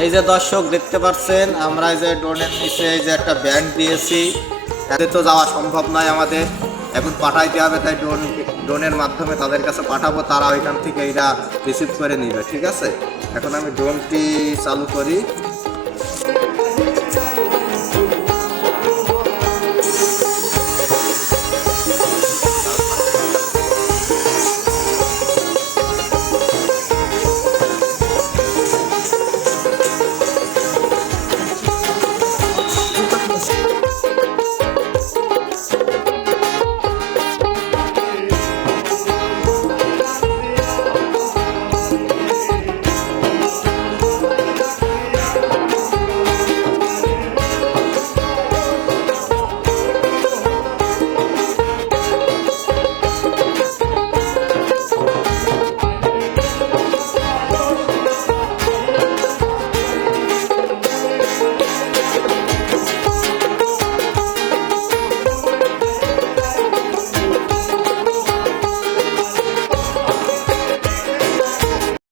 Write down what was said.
এই যে দর্শক দেখতে পাচ্ছেন, আমরা এই যে ড্রোনের নিচে এই যে একটা ব্যান্ড দিয়েছি, এতে তো যাওয়া সম্ভব নয় আমাদের, এখন পাঠাইতে হবে, তাই ড্রোনের মাধ্যমে তাদের কাছে পাঠাবো, তারা ওইখান থেকে এইটা রিসিভ করে নিবে। ঠিক আছে, এখন আমি ড্রোনটি চালু করি।